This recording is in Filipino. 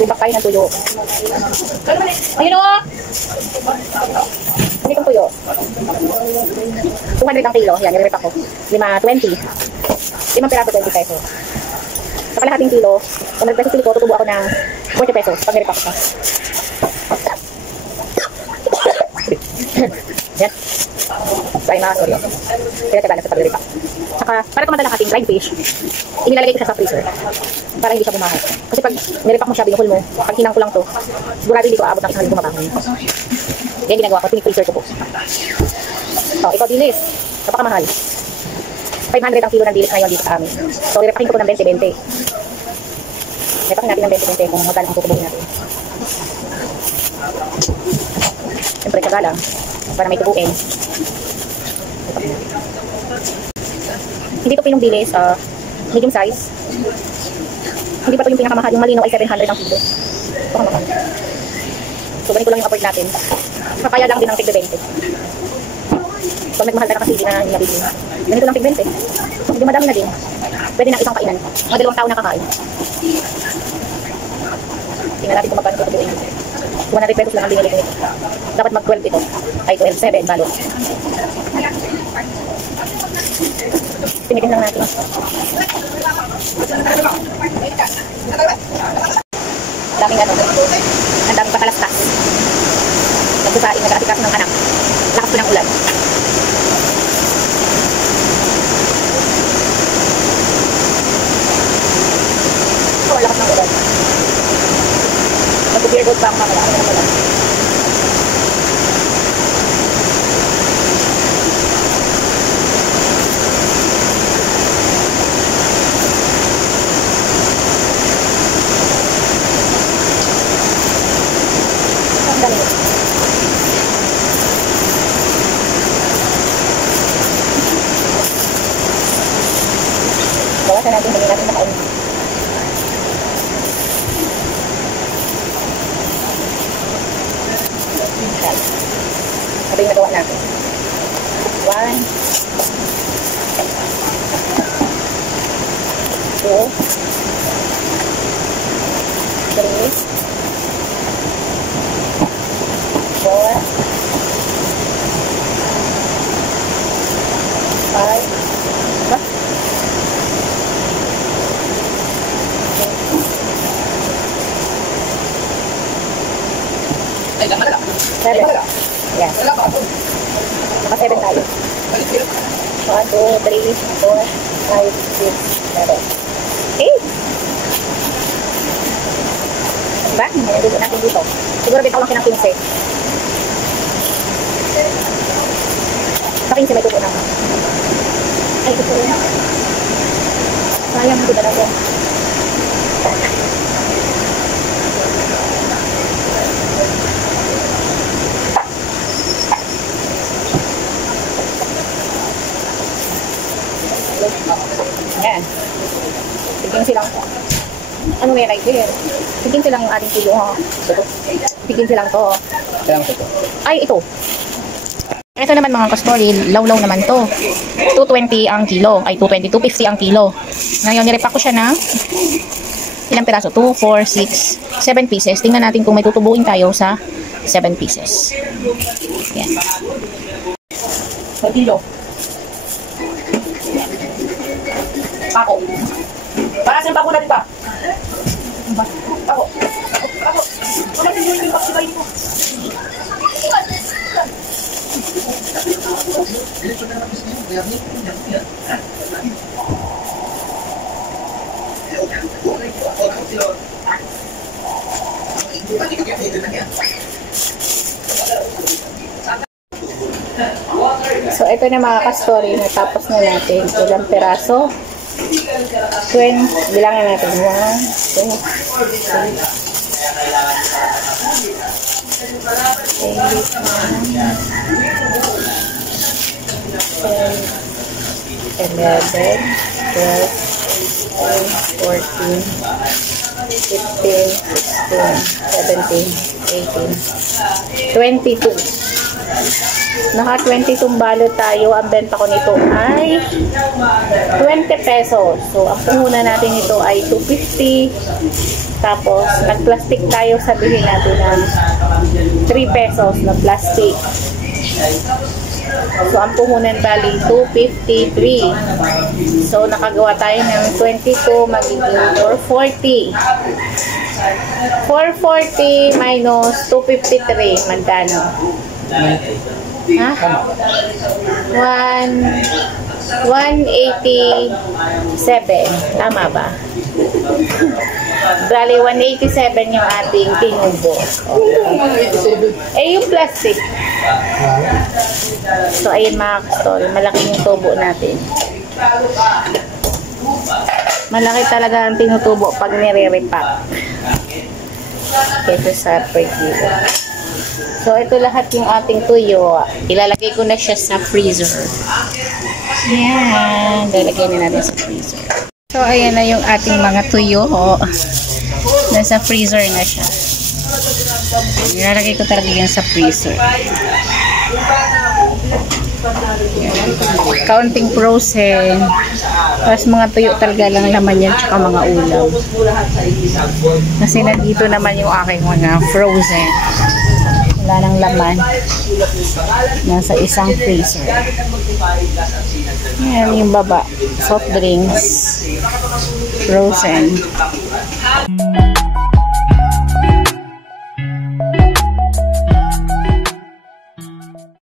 Lubak tayo ng tuyo. Ayun o! Ano itong tuyo? 200 ang kilo. Yan, nire-repack ko. 5.20. 5 piraso, 20 pesos. Sa kalahating kilo, 100 pesos sili ko, tutubo ako ng 40 pesos pag nire-repack ko. Yan. Sorry mga sorry. Pinagkagana sa pag-repack. Saka, para tumanda ng ating dried fish, inilalagay ko siya sa freezer para hindi siya bumahay. Kasi pag nirepack mo siya, binuhol mo, pag hinang ko lang to, sigurado hindi ko aabot ng isang linggo mabahay. Kaya ginagawa ko, pinag-freezer ko po. So, ito dilis. Napakamahal. 500 ang kilo ng dilis ngayon dito sa amin. So, nirepacking ko po ng 20-20. Nirepacking natin ng 20-20 kung magkano ang tutubuhin natin. Siyempre, kaga lang. Para may tubuin. Hindi ito pinong dilis, medium size. Hindi pa ito yung pinakamahal. Yung malinaw ay 700 ang kilo. Ito ang mahal. So, ganito lang yung afford natin. Kapaya lang din ng tig-20. Pag nagmahal ka na kasi, hindi na nabili. Ganito lang tig-20. Hindi madami na din. Pwede na isang kainan. Mga 2 tao na kakain. Tingnan natin kung magkano ito tubuin. 100 pesos lang ang binili ko nito. Dapat mag-12 ito. Ay, 12, 7, balo. Tinitin lang natin. Daming ano. Ang daming patalastas. Nagsasaing, nag-aatikas ng anak. Lakas ko ng ulan. So, lakas ng ulan. Mag-beer gold pa ako mamaya. Ano naman ulan. Bawasan natin, hindi natin makain. Ito yung nagawa natin. 1 2 3 4 5 7. Yes. Naka 7 tayo. 1, 2, 3, 4, 5, 6, 7. Okay. Diba? Nalagay natin dito. Siguro bitaw lang siya ng 15. Sa 15 may tupo na. Ay, tupo na. Sayang hindi ba natin? Ayan. Bigyan silang ano may right there. Bigyan silang ating kilo ha. Bigyan silang to. Ay, ito. Ito naman mga ka-story, law-law naman to. 220 ang kilo. Ay, 220, 250 ang kilo. Ngayon, nirepack ko siya ng ilang piraso? 2, 4, 6, 7 pieces. Tingnan natin kung may tutubuin tayo sa 7 pieces. Yan. Kilo. Pako. Para saan pako natin pa? Pako. Pako. Wala din yung paksibayin ko. So, ito na mga ka-story. Natapos na natin. Ilang peraso? 20. Bilangin natin. 1, 2, 3, 11, 12, 14, 15, 16, 17, 18, 22. Naka 22 balot tayo. Ang benta ko nito ay 20 pesos. So, ang puhunan natin ito ay 250. Tapos, nag-plastic tayo. Sabihin natin ng 3 pesos na plastic. So, ang puhunan bali 253. So, nakagawa tayo ng 22, magiging 440. 440 minus 253, magkano? Ha? 187. Tama ba? Bali, 187 yung ating tinubo. Eh, yung plastic. So, ayun mga kastol. Malaki yung tubo natin. Malaki talaga ang tinutubo pag nire-repack. Ito sa per kilo. So, ito lahat yung ating tuyo. Ilalagay ko na siya sa freezer. Yan. Lalagay na natin sa freezer. So, ayan na yung ating mga tuyo. Nasa freezer na siya. Ilalagay ko talaga yan sa freezer. Counting frozen. Tapos mga tuyo talaga lang laman yan, tsaka mga ulam. Kasi nandito naman yung aking mga frozen. Wala nang laman. Nasa isang freezer. Ayan yung baba. Soft drinks. Frozen.